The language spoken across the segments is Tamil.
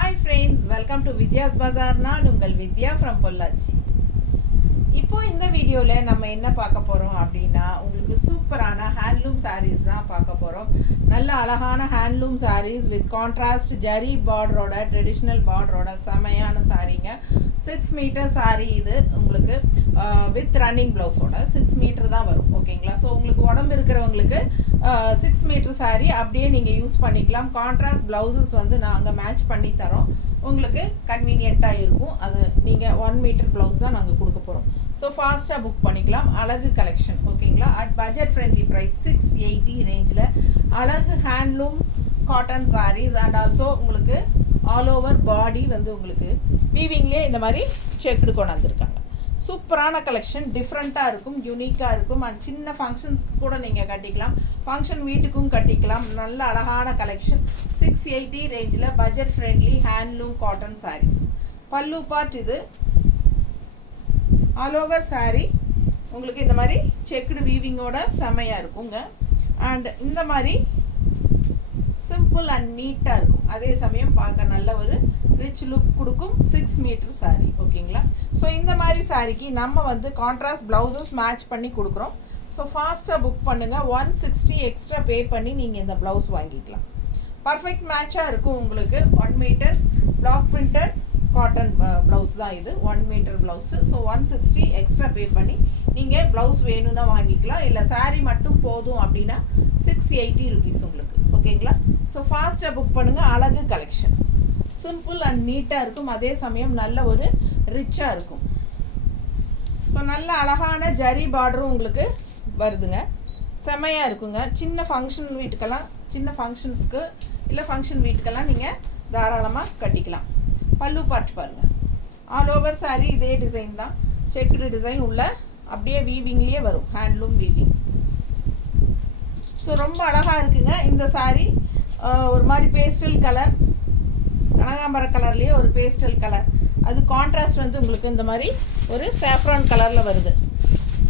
Hi friends, welcome to Vidya's Bazaar. நான் உங்கள் வித்யா from பொள்ளாச்சி. இப்போ இந்த வீடியோல நம்ம என்ன பார்க்க போறோம் அப்படின்னா உங்களுக்கு சூப்பரான ஹேண்ட்லூம் sarees தான் பார்க்க போறோம். நல்ல அழகான handloom sarees with contrast zari பார்டரோட ட்ரெடிஷனல் பார்டரோட செமையான சாரீங்க. 6 மீட்டர் saree இது உங்களுக்கு வித் ரன்னிங் ப்ளவுஸோட 6 மீட்டர் தான் வரும். ஓகேங்களா? ஸோ உங்களுக்கு உடம்பு இருக்கிறவங்களுக்கு 6 மீட்டர் saree அப்படியே நீங்கள் யூஸ் பண்ணிக்கலாம். கான்ட்ராஸ்ட் ப்ளவுசஸ் வந்து நாங்கள் மேட்ச் பண்ணி தரோம். உங்களுக்கு கன்வீனியண்ட்டாக இருக்கும். அது நீங்கள் 1 மீட்டர் ப்ளவுஸ் தான் நாங்கள் கொடுக்க போகிறோம். ஸோ ஃபாஸ்ட்டாக புக் பண்ணிக்கலாம். அழகு கலெக்ஷன் ஓகேங்களா? அட் பட்ஜெட் ஃப்ரெண்ட்லி ப்ரைஸ் 680 ரேஞ்சில் அழகு handloom cotton sarees and also உங்களுக்கு ஆல் ஓவர் பாடி வந்து உங்களுக்கு வீவிங்லேயே இந்த மாதிரி செக்குடு கொண்டு வந்திருக்காங்க. சூப்பரான கலெக்ஷன், டிஃப்ரெண்ட்டாக இருக்கும், யூனிக்காக இருக்கும். அண்ட் சின்ன ஃபங்க்ஷன்ஸ்க்கு கூட நீங்கள் கட்டிக்கலாம், ஃபங்க்ஷன் வீட்டுக்கும் கட்டிக்கலாம். நல்ல அழகான கலெக்ஷன் 680 ரேஞ்சில் budget friendly handloom cotton sarees. பல்லு பார்ட் இது ஆல் ஓவர் saree உங்களுக்கு இந்த மாதிரி செக்குடு வீவிங்கோட செமையாக இருக்குங்க. அண்ட் இந்த மாதிரி சிம்பிள் அண்ட் நீட்டாக இருக்கும். அதே சமயம் பார்க்க நல்ல ஒரு ரிச் லுக் கொடுக்கும். 6 மீட்டர் saree ஓகேங்களா? ஸோ இந்த மாதிரி சாரிக்கு நம்ம வந்து கான்ட்ராஸ்ட் ப்ளவுசஸ் மேட்ச் பண்ணி கொடுக்குறோம். ஸோ ஃபாஸ்ட்டாக புக் பண்ணுங்கள். 160 எக்ஸ்ட்ரா பே பண்ணி நீங்கள் இந்த ப்ளவுஸ் வாங்கிக்கலாம். பர்ஃபெக்ட் மேட்சாக இருக்கும் உங்களுக்கு. 1 meter block printed cotton blouse தான் இது. 1 meter blouse. So 160 extra pay பண்ணி நீங்கள் ப்ளவுஸ் வேணும்னா வாங்கிக்கலாம். இல்லை சாரீ மட்டும் போதும் அப்படின்னா 680 ருபீஸ் உங்களுக்கு. ஓகேங்களா? ஸோ ஃபாஸ்ட்டாக புக் பண்ணுங்கள். அழகு கலெக்ஷன் சிம்பிள் அண்ட் நீட்டாக இருக்கும். அதே சமயம் நல்ல ஒரு ரிச்சாக இருக்கும். ஸோ நல்ல அழகான ஜரி பார்டரும் உங்களுக்கு வருதுங்க. செமையாக இருக்குங்க. சின்ன ஃபங்க்ஷன் வீட்டுக்கெல்லாம், சின்ன ஃபங்க்ஷன்ஸ்க்கு இல்லை ஃபங்க்ஷன் வீட்டுக்கெல்லாம் நீங்கள் தாராளமாக கட்டிக்கலாம். பல்லு பார்ட் பாருங்கள். ஆல் ஓவர் saree இதே டிசைன் தான். செக்குடு டிசைன் உள்ள அப்படியே வீவிங்லேயே வரும். Handloom weaving. ஸோ ரொம்ப அழகாக இருக்குங்க இந்த saree. ஒரு மாதிரி பேஸ்டல் கலர், கனகாம்பர கலர்லேயே ஒரு பேஸ்டல் கலர். அது கான்ட்ராஸ்ட் வந்து உங்களுக்கு இந்த மாதிரி ஒரு சாஃப்ரான் கலரில் வருது.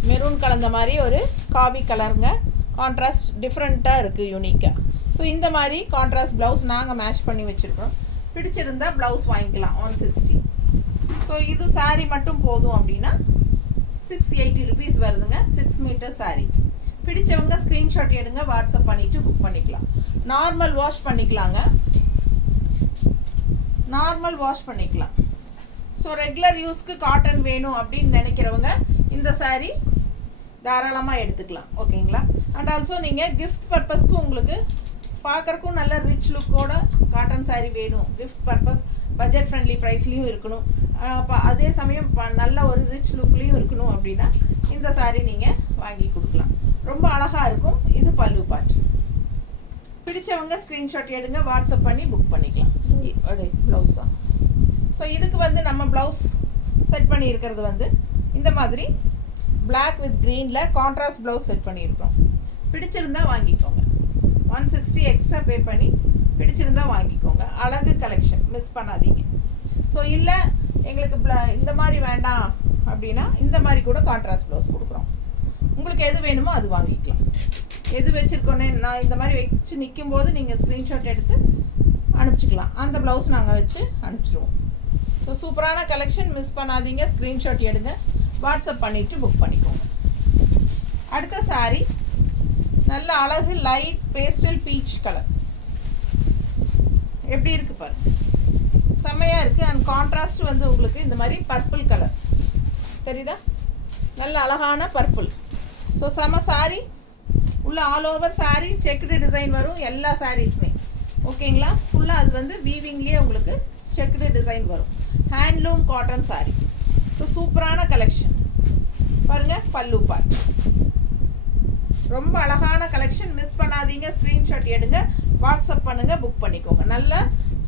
மெரூன் கலந்த மாதிரி ஒரு காவி கலருங்க. கான்ட்ராஸ்ட் டிஃப்ரெண்ட்டாக இருக்குது, யூனிக்காக. ஸோ இந்த மாதிரி கான்ட்ராஸ்ட் ப்ளவுஸ் நாங்கள் மேட்ச் பண்ணி வச்சுருக்கோம். பிடிச்சிருந்தால் ப்ளவுஸ் வாங்கிக்கலாம் 160. ஸோ இது saree மட்டும் போதும் அப்படின்னா 680 ருபீஸ் வருதுங்க. 6 மீட்டர் saree. பிடிச்சவங்க ஸ்க்ரீன்ஷாட் எடுங்க, வாட்ஸ்அப் பண்ணிவிட்டு புக் பண்ணிக்கலாம். நார்மல் வாஷ் பண்ணிக்கலாங்க. நார்மல் வாஷ் பண்ணிக்கலாம். ஸோ ரெகுலர் யூஸ்க்கு காட்டன் வேணும் அப்படின்னு நினைக்கிறவங்க இந்த saree தாராளமாக எடுத்துக்கலாம். ஓகேங்களா? அண்ட் ஆல்சோ நீங்கள் கிஃப்ட் பர்பஸ்க்கு உங்களுக்கு பார்க்குறக்கும் நல்ல ரிச் லுக்கோட காட்டன் saree வேணும், கிஃப்ட் பர்பஸ் பட்ஜெட் ஃப்ரெண்ட்லி ப்ரைஸ்லேயும் இருக்கணும், அதே சமயம் நல்ல ஒரு ரிச் லுக்லேயும் இருக்கணும் அப்படின்னா இந்த saree நீங்கள் வாங்கி கொடுக்கலாம். ரொம்ப அழகாக இருக்கும். இது பல்லு பார்ட். பிடிச்சவங்க ஸ்க்ரீன்ஷாட் எடுங்க, வாட்ஸ்அப் பண்ணி புக் பண்ணிக்கலாம். ப்ளவுஸா? ஸோ இதுக்கு வந்து நம்ம ப்ளவுஸ் செட் பண்ணியிருக்கிறது வந்து இந்த மாதிரி பிளாக் வித் க்ரீனில் கான்ட்ராஸ்ட் ப்ளவுஸ் செட் பண்ணியிருக்கோம். பிடிச்சிருந்தா வாங்கிக்கோங்க. 160 எக்ஸ்ட்ரா பே பண்ணி பிடிச்சிருந்தா வாங்கிக்கோங்க. அழகு கலெக்ஷன், மிஸ் பண்ணாதீங்க. ஸோ இல்லை எங்களுக்கு இந்த மாதிரி வேண்டாம் அப்படின்னா இந்த மாதிரி கூட கான்ட்ராஸ்ட் ப்ளவுஸ் கொடுக்குறோம். உங்களுக்கு எது வேணுமோ அது வாங்கிக்கலாம். எது வச்சுருக்கோன்னே நான் இந்த மாதிரி வச்சு நிற்கும் போது நீங்கள் ஸ்க்ரீன்ஷாட் எடுத்து அனுப்பிச்சிக்கலாம். அந்த ப்ளவுஸ் நாங்கள் வச்சு அனுப்பிச்சிடுவோம். ஸோ சூப்பரான கலெக்ஷன், மிஸ் பண்ணாதீங்க. ஸ்க்ரீன்ஷாட் எடுங்க, வாட்ஸ்அப் பண்ணிவிட்டு புக் பண்ணிக்கோங்க. அடுத்த saree நல்ல அழகு லைட் பேஸ்டல் பீச் கலர். எப்படி இருக்கு பாருங்க, செம்மையாக இருக்குது. அண்ட் கான்ட்ராஸ்ட் வந்து உங்களுக்கு இந்த மாதிரி பர்பிள் கலர் தெரியுதா? நல்ல அழகான பர்பிள். ஸோ செம saree. உள்ள all over saree checked design வரும் எல்லா சாரீஸுமே. ஓகேங்களா? ஃபுல்லாக அது வந்து வீவிங்லேயே உங்களுக்கு செக்குடு டிசைன் வரும். Handloom cotton saree. ஸோ சூப்பரான கலெக்ஷன் பாருங்கள். பல்லு பார்ட் ரொம்ப அழகான கலெக்ஷன், மிஸ் பண்ணாதீங்க. ஸ்க்ரீன்ஷாட் எடுங்க, வாட்ஸ்அப் பண்ணுங்கள், புக் பண்ணிக்கோங்க. நல்ல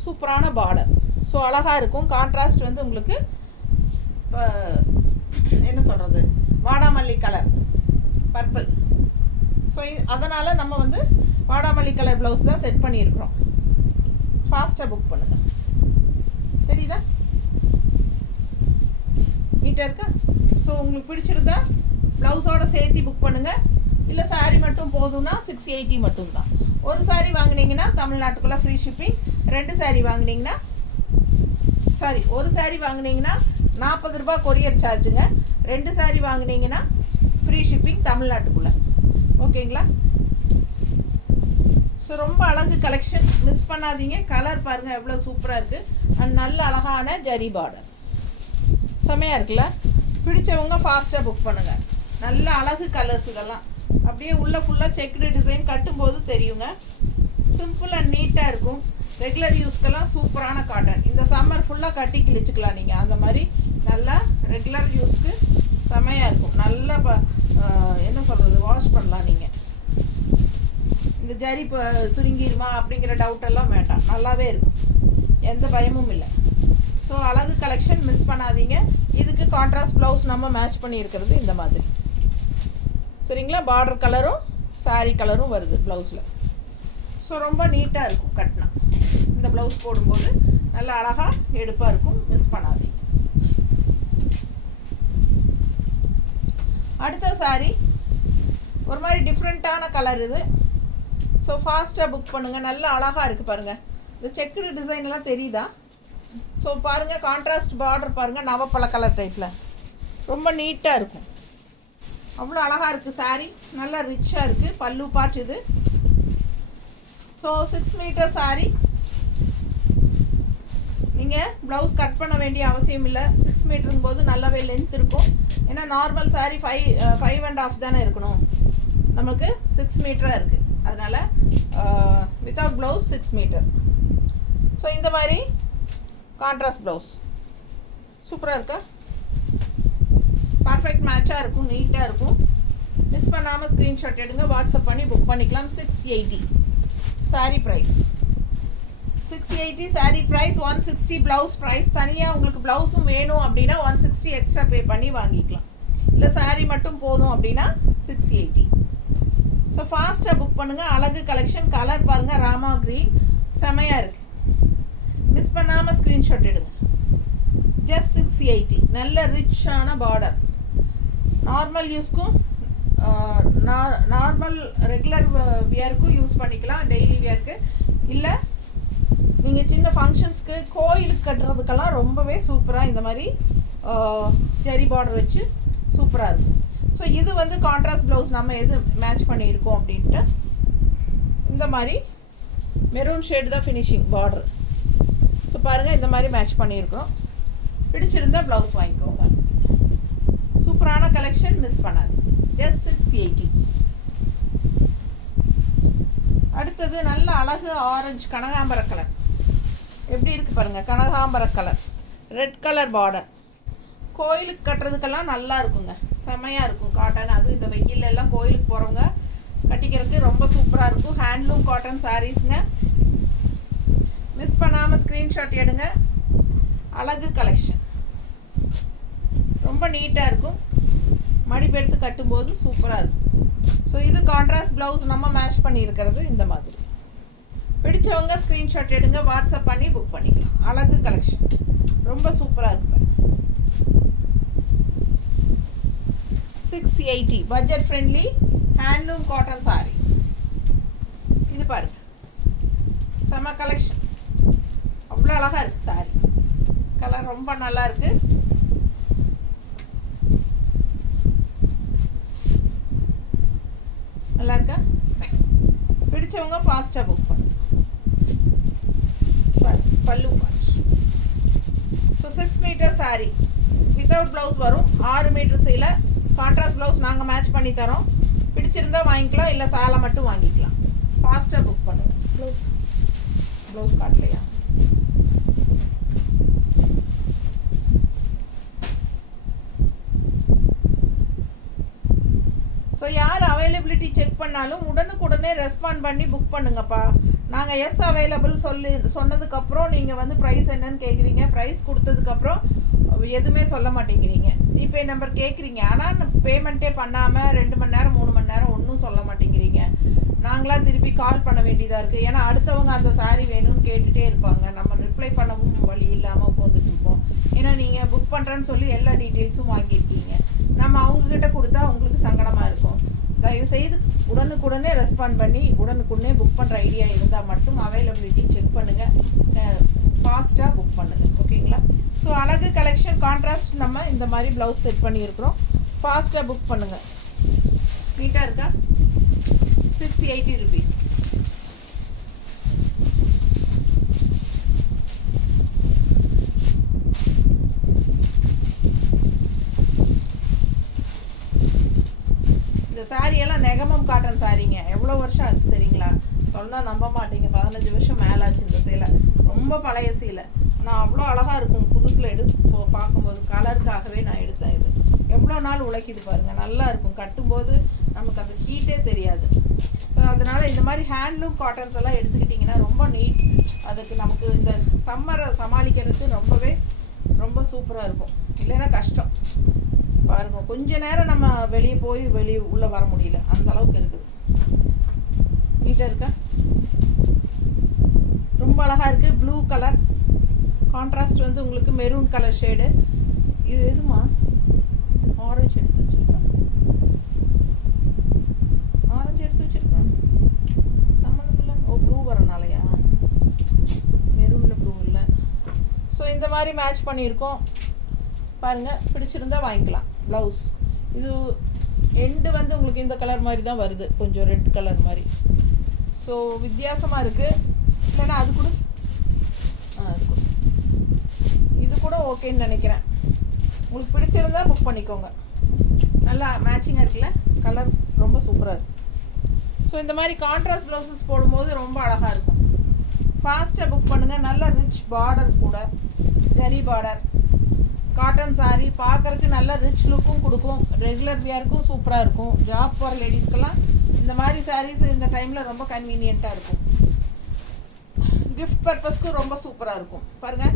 சூப்பரான பார்டர். ஸோ அழகாக இருக்கும். கான்ட்ராஸ்ட் வந்து உங்களுக்கு என்ன சொல்கிறது, வாடாமல்லி கலர் பர்பிள். ஸோ அதனால் நம்ம வந்து வாடாமல்லி கலர் ப்ளவுஸ் தான் செட் பண்ணியிருக்கிறோம். ஃபாஸ்ட்டாக புக் பண்ணுங்கள். தெரியுதா? நீட்டாக இருக்கா? ஸோ உங்களுக்கு பிடிச்சிருந்தா ப்ளவுஸோட சேர்த்து புக் பண்ணுங்கள். இல்லை saree மட்டும் போதும்னா 680 மட்டும்தான். ஒரு saree வாங்கினீங்கன்னா தமிழ்நாட்டுக்குள்ளே ஃப்ரீ ஷிப்பிங். 2 saree வாங்கினீங்கன்னா சாரி, ஒரு சாரீ வாங்கினீங்கன்னா 40 ரூபாய் கொரியர் சார்ஜுங்க. 2 சாரீ வாங்கினீங்கன்னா ஃப்ரீ ஷிப்பிங் தமிழ்நாட்டுக்குள்ளே. ஓகேங்களா? ஸோ ரொம்ப அழகு கலெக்ஷன், மிஸ் பண்ணாதீங்க. கலர் பாருங்கள் எவ்வளோ சூப்பராக இருக்குது. அண்ட் நல்ல அழகான ஜரி பார்டர் செமையாக இருக்குல்ல. பிடிச்சவங்க ஃபாஸ்ட்டாக புக் பண்ணுங்கள். நல்ல அழகு கலர்ஸ் இதெல்லாம். அப்படியே உள்ளே ஃபுல்லாக செக்குடு டிசைன் கட்டும்போது தெரியுங்க. சிம்பிள் அண்ட் நீட்டாக இருக்கும். ரெகுலர் யூஸ்க்கெல்லாம் சூப்பரான காட்டன். இந்த சம்மர் ஃபுல்லாக கட்டி கிழிச்சிக்கலாம் நீங்கள். அந்த மாதிரி நல்லா ரெகுலர் யூஸ்க்கு செமையாக இருக்கும். நல்லா என்ன சொல்கிறது, வாஷ் பண்ணலாம் நீங்கள். இந்த ஜரி இப்போ சுருங்கிருமா அப்படிங்கிற டவுட்டெல்லாம் வேண்டாம். நல்லாவே இருக்கும், எந்த பயமும் இல்லை. ஸோ அழகு கலெக்ஷன் மிஸ் பண்ணாதீங்க. இதுக்கு கான்ட்ராஸ்ட் ப்ளவுஸ் நம்ம மேட்ச் பண்ணியிருக்கிறது இந்த மாதிரி. சரிங்களா? பார்டர் கலரும் சாரீ கலரும் வருது ப்ளவுஸில். ஸோ ரொம்ப நீட்டாக இருக்கும் கட்டினா. இந்த ப்ளவுஸ் போடும்போது நல்லா அழகாக எடுப்பாக இருக்கும். மிஸ் பண்ணாதீங்க. அடுத்த சாரீ ஒரு மாதிரி டிஃப்ரெண்ட்டான கலர் இது. ஸோ ஃபாஸ்ட்டாக புக் பண்ணுங்கள். நல்லா அழகாக இருக்குது பாருங்கள். இந்த செக்குடு டிசைன்லாம் தெரியுதா? ஸோ பாருங்கள், கான்ட்ராஸ்ட் பார்டர் பாருங்கள், நவப்பழ கலர் டைப்பில் ரொம்ப நீட்டாக இருக்கும். அவ்வளோ அழகாக இருக்குது சாரீ. நல்லா ரிச்சாக இருக்குது. பல்லு பார்ட் இது. So 6 meter sari. நீங்கள் ப்ளவுஸ் கட் பண்ண வேண்டிய அவசியம் இல்லை. 6 மீட்டருங்கும் போது நல்லாவே லென்த் இருக்கும். ஏன்னா நார்மல் சாரீ 5.5 தானே இருக்கணும். நமக்கு 6 மீட்டராக இருக்குது. அதனால் வித்தவுட் ப்ளவுஸ் 6 மீட்டர். ஸோ இந்த மாதிரி கான்ட்ராஸ்ட் ப்ளவுஸ் சூப்பராக இருக்கா? பர்ஃபெக்ட் மேட்சாக இருக்கும், நீட்டாக இருக்கும். மிஸ் பண்ணாமல் ஸ்க்ரீன்ஷாட் எடுங்க, வாட்ஸ்அப் பண்ணி புக் பண்ணிக்கலாம். 680 sari price. 680 sari price. 160 blouse price. தனியாக உங்களுக்கு ப்ளவுஸும் வேணும் அப்படின்னா 160 எக்ஸ்ட்ரா பே பண்ணி வாங்கிக்கலாம். இல்லை சாரீ மட்டும் போதும் அப்படின்னா 680. ஸோ ஃபாஸ்ட்டாக புக் பண்ணுங்கள். அழகு கலெக்ஷன். கலர் பாருங்கள், ராமா க்ரீன் செமையாக இருக்குது. மிஸ் பண்ணாமல் ஸ்க்ரீன்ஷாட் எடுங்க. ஜஸ்ட் 680. நல்ல ரிச்சான பார்டர். நார்மல் யூஸ்க்கும் நார்மல் ரெகுலர் வியருக்கும் யூஸ் பண்ணிக்கலாம். டெய்லி வியருக்கு இல்லை, நீங்கள் சின்ன ஃபங்க்ஷன்ஸ்க்கு கோயிலுக்கு கட்டுறதுக்கெல்லாம் ரொம்பவே சூப்பராக இந்த மாதிரி ஜரி பார்டர் வச்சு சூப்பராக இருக்கும். ஸோ இது வந்து கான்ட்ராஸ்ட் ப்ளவுஸ் நம்ம எது மேட்ச் பண்ணியிருக்கோம் அப்படின்ட்டு இந்த மாதிரி மெரூன் ஷேடு தான் ஃபினிஷிங் பார்டர். ஸோ பாருங்கள், இந்த மாதிரி மேட்ச் பண்ணியிருக்கிறோம். பிடிச்சிருந்தால் ப்ளவுஸ் வாங்கிக்கோங்க. சூப்பரான கலெக்ஷன், மிஸ் பண்ணாது. ஜஸ்ட் 680. அடுத்தது நல்ல அழகு ஆரஞ்சு கனகாம்பர கலர். எப்படி இருக்குது பாருங்கள், கனகாம்பர கலர், ரெட் கலர் பார்டர். கோயிலுக்கு கட்டுறதுக்கெல்லாம் நல்லா இருக்குங்க, செமையாக இருக்கும் காட்டன். அது இந்த வெயில் எல்லாம் கோயிலுக்கு போகிறவங்க கட்டிக்கிறதுக்கு ரொம்ப சூப்பராக இருக்கும். ஹேண்ட்லூம் காட்டன் சாரீஸுங்க. மிஸ் பண்ணாமல் ஸ்க்ரீன்ஷாட் எடுங்க. அழகு கலெக்ஷன் ரொம்ப நீட்டாக இருக்கும். மடிப்பெடுத்து கட்டும்போது சூப்பராக இருக்கும். ஸோ இது கான்ட்ராஸ்ட் ப்ளவுஸ் நம்ம மேட்ச் பண்ணியிருக்கிறது இந்த மாதிரி. பிடிச்சவங்க ஸ்க்ரீன்ஷாட் எடுங்க, வாட்ஸ்அப் பண்ணி புக் பண்ணிக்கலாம். அழகு கலெக்ஷன் ரொம்ப சூப்பராக இருக்கு. 680 budget friendly handloom cotton saris. இது பாருங்க, செம கலெக்ஷன். அவ்வளோ அழகாக இருக்குது சாரீ. கலர் ரொம்ப நல்லா இருக்குது. நல்லா இருக்கா? பிடிச்சவங்க ஃபாஸ்ட்டாக புக் பண்ணுங்க. பல்லு பாருங்க. So 6 meter sari without blouse வரும். 6 மீட்டர் சீலை கான்ட்ராஸ்ட் ப்ளவுஸ் நாங்கள் மேட்ச் பண்ணி தரோம். பிடிச்சிருந்தா வாங்கிக்கலாம், இல்லை சாலை மட்டும் வாங்கிக்கலாம். ஃபாஸ்ட்டாக புக் பண்ணுங்க. ப்ளவுஸ் காட்டலையா? ஸோ யார் அவைலபிலிட்டி செக் பண்ணாலும் உடனுக்குடனே ரெஸ்பாண்ட் பண்ணி புக் பண்ணுங்கப்பா. நாங்கள் எஸ் அவைலபிள் சொன்னதுக்கப்புறம் நீங்கள் வந்து ப்ரைஸ் என்னன்னு கேட்குறீங்க. ப்ரைஸ் கொடுத்ததுக்கப்புறம் எதுவுமே சொல்ல மாட்டேங்கிறீங்க. ஜிபே நம்பர் கேட்குறீங்க, ஆனால் பேமெண்ட்டே பண்ணாமல் 2 மணி நேரம் 3 மணி நேரம் ஒன்றும் சொல்ல மாட்டேங்கிறீங்க. நாங்களாக திருப்பி கால் பண்ண வேண்டியதாக இருக்குது. ஏன்னா அடுத்தவங்க அந்த சாரீ வேணும்னு கேட்டுகிட்டே இருப்பாங்க. நம்ம ரிப்ளை பண்ணவும் வழி இல்லாமல் உட்காந்துட்ருப்போம். ஏன்னா நீங்கள் புக் பண்ணுறேன்னு சொல்லி எல்லா டீட்டெயில்ஸும் வாங்கியிருக்கீங்க. நம்ம அவங்கக்கிட்ட கொடுத்தா உங்களுக்கு சங்கடமாக இருக்கும். தயவுசெய்து உடனுக்குடனே ரெஸ்பாண்ட் பண்ணி உடனுக்குடனே புக் பண்ணுற ஐடியா இருந்தால் மட்டும் அவைலபிலிட்டி செக் பண்ணுங்கள். ஃபாஸ்ட்டாக புக் பண்ணுங்கள். ஓகேங்களா? அழகு கலெக்ஷன் கான்ட்ராஸ்ட் நம்ம இந்த மாதிரி ப்ளவுஸ் செட் பண்ணியிருக்கிறோம். ஃபாஸ்ட்டாக புக் பண்ணுங்கள். நீட்டாக இருக்கா? 680 rupees. இந்த சாரியெல்லாம் நெகமம் காட்டன் சாரீங்க. எவ்வளோ வருஷம் ஆச்சு தெரியுங்களா? சொன்னால் நம்ப மாட்டீங்க. 15 வருஷம் மேலே ஆச்சு இந்த சேலை. ரொம்ப பழைய சேலை. ஆனால் அவ்வளோ அழகாக இருக்கும். புதுசில் பார்க்கும்போது கலருக்காகவே நான் எடுத்தேன். இது எவ்வளோ நாள் உழைக்கிது பாருங்கள். நல்லா இருக்கும். கட்டும்போது நமக்கு அந்த ஹீட்டே தெரியாது. ஸோ அதனால் இந்த மாதிரி ஹேண்ட்லூம் காட்டன்ஸ் எல்லாம் எடுத்துக்கிட்டிங்கன்னா ரொம்ப நீட். அதுக்கு நமக்கு இந்த சம்மரை சமாளிக்கிறதுக்கு ரொம்ப சூப்பராக இருக்கும். இல்லைன்னா கஷ்டம் பாருங்கள். கொஞ்ச நேரம் நம்ம வெளியே உள்ளே வர முடியல, அந்த அளவுக்கு இருக்குது. நீட்டாக இருக்கா? ரொம்ப அழகாக இருக்குது. ப்ளூ கலர் கான்ட்ராஸ்ட் வந்து உங்களுக்கு மெரூன் கலர் ஷேடு. இது எதுமா ஆரஞ்சு எடுத்து வச்சுருக்கேன். ஆரஞ்சு எடுத்து வச்சுருக்கேன். சம்மந்தம் இல்லை. ஓ, ப்ளூ வரனாலையா? மெரூனில் ப்ளூ இல்லை. ஸோ இந்த மாதிரி மேட்ச் பண்ணியிருக்கோம் பாருங்கள். பிடிச்சிருந்தா வாங்கிக்கலாம். ப்ளவுஸ் இது எண்டு வந்து உங்களுக்கு இந்த கலர் மாதிரி தான் வருது, கொஞ்சம் ரெட் கலர் மாதிரி. ஸோ வித்தியாசமாக இருக்குது. இல்லைன்னா அது கூட இது கூட ஓகேன்னு நினைக்கிறேன். உங்களுக்கு பிடிச்சிருந்தா புக் பண்ணிக்கோங்க. நல்லா மேட்சிங்காக இருக்குல்ல? கலர் ரொம்ப சூப்பராக இருக்குது. ஸோ இந்த மாதிரி கான்ட்ராஸ்ட் ப்ளவுசஸ் போடும்போது ரொம்ப அழகாக இருக்கும். ஃபாஸ்ட்டாக புக் பண்ணுங்கள். நல்ல ரிச் பார்டர் கூட, ஜரி பார்டர், காட்டன் சாரீ பார்க்குறதுக்கு நல்ல ரிச் லுக்கும் கொடுக்கும். ரெகுலர் வியருக்கும் சூப்பராக இருக்கும். ஜாப் போகிற லேடிஸ்க்கெல்லாம் இந்த மாதிரி சாரீஸ் இந்த டைமில் ரொம்ப கன்வீனியண்ட்டாக இருக்கும். கிஃப்ட் பர்பஸ்க்கு ரொம்ப சூப்பராக இருக்கும். பாருங்கள்,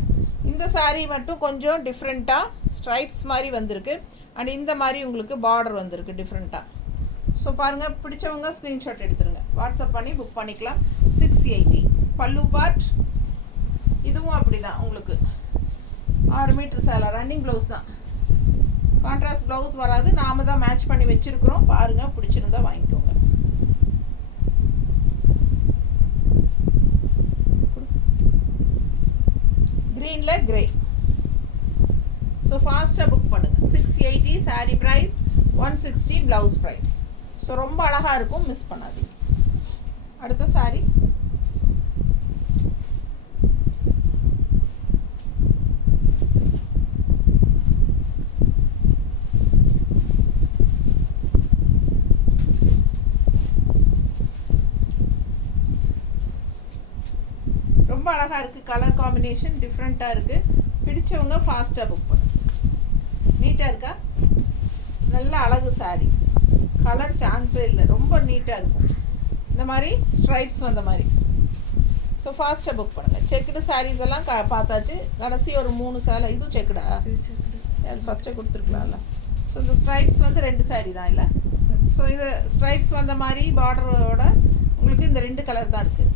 இந்த சாரீ மட்டும் கொஞ்சம் டிஃப்ரெண்ட்டாக ஸ்ட்ரைப்ஸ் மாதிரி வந்திருக்கு. அண்ட் இந்த மாதிரி உங்களுக்கு பார்டர் வந்திருக்கு டிஃப்ரெண்ட்டாக. ஸோ பாருங்கள், பிடிச்சவங்க ஸ்க்ரீன்ஷாட் எடுத்துருங்க. வாட்ஸ்அப் பண்ணி புக் பண்ணிக்கலாம். 680. பல்லு பார்ட் இதுவும் அப்படி தான். உங்களுக்கு 6 மீட்டர் சேலை, ரன்னிங் ப்ளவுஸ் தான். கான்ட்ராஸ்ட் ப்ளவுஸ் வராது. நாம் தான் மேட்ச் பண்ணி வச்சுருக்குறோம். பாருங்கள், பிடிச்சிருந்தா வாங்கிக்கோங்க. க்ரீனில் கிரே. ஸோ ஃபாஸ்ட்டாக புக் பண்ணுங்கள். 680 sari price, 160 blouse price. So ரொம்ப அழகாக இருக்கும், மிஸ் பண்ணாதீங்க. அடுத்த சாரீ ரொம்ப அழகாக இருக்குது. கலர் காம்பினேஷன் டிஃப்ரெண்ட்டாக இருக்குது. பிடிச்சவங்க ஃபாஸ்ட்டாக புக் பண்ணுங்க. நீட்டாக இருக்கா? நல்ல அழகு சாரீ. கலர் சான்ஸே இல்லை. ரொம்ப நீட்டாக இருக்கும். இந்த மாதிரி ஸ்ட்ரைப்ஸ் வந்த மாதிரி. ஸோ ஃபாஸ்ட்டாக புக் பண்ணுங்கள். செக்குடு சாரீஸ் எல்லாம் பார்த்தாச்சு. கடைசி ஒரு 3 சேலை. இதுவும் செக்குடா? அது ஃபஸ்ட்டே கொடுத்துருக்கலாம்ல. ஸோ இந்த ஸ்ட்ரைப்ஸ் வந்து 2 சாரீ தான் இல்லை? ஸோ இது ஸ்ட்ரைப்ஸ் வந்த மாதிரி பார்டரோட உங்களுக்கு இந்த 2 கலர் தான் இருக்குது.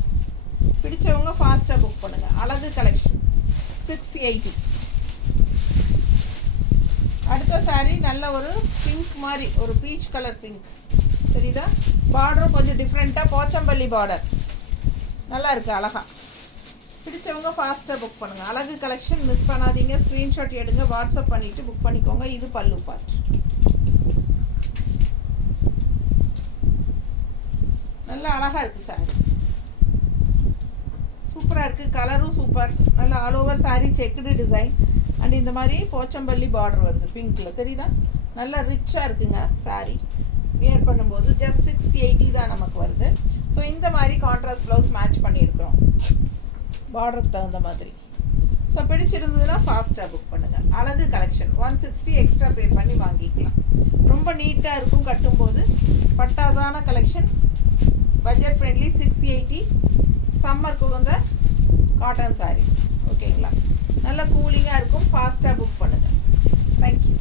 பிடிச்சவங்க ஃபாஸ்ட்டாக புக் பண்ணுங்கள். அழகு கலெக்ஷன் 680. அடுத்த சாரீ நல்ல ஒரு பிங்க் மாதிரி, ஒரு பீச் கலர் பிங்க் தெரியுதா? பார்டரும் கொஞ்சம் டிஃப்ரெண்ட்டாக போச்சம்பள்ளி பார்டர். நல்லா இருக்குது, அழகா. பிடிச்சவங்க ஃபாஸ்ட்டாக புக் பண்ணுங்கள். அழகு கலெக்ஷன் மிஸ் பண்ணாதீங்க. ஸ்க்ரீன்ஷாட் எடுங்க, வாட்ஸ்அப் பண்ணிவிட்டு புக் பண்ணிக்கோங்க. இது பல்லு பார்ட். நல்லா அழகாக இருக்குது சாரீ. சூப்பராக இருக்குது. கலரும் சூப்பர். நல்லா all over sari checked design. And இந்த மாதிரி போச்சம்பள்ளி பார்டர் வருது பிங்க்கில், தெரியுதா? நல்லா ரிச்சாக இருக்குங்க சாரீ. வியர் பண்ணும்போது ஜஸ்ட் 680 தான் நமக்கு வருது. ஸோ இந்த மாதிரி கான்ட்ராஸ்ட் ப்ளவுஸ் மேட்ச் பண்ணியிருக்கிறோம் பார்டருக்கு தகுந்த மாதிரி. ஸோ பிடிச்சிருந்ததுன்னா ஃபாஸ்ட்டாக புக் பண்ணுங்கள். அழகு கலெக்ஷன் 160 எக்ஸ்ட்ரா பே பண்ணி வாங்கிக்கலாம். ரொம்ப நீட்டாக இருக்கும் கட்டும்போது. பட்டாசான கலெக்ஷன், பட்ஜெட் ஃப்ரெண்ட்லி, 680. சம்மருக்கு உகந்த காட்டன் சாரீஸ். ஓகேங்களா? நல்ல கூலிங்காக இருக்கும். ஃபாஸ்ட்டாக புக் பண்ணுங்கள். தேங்க்யூ.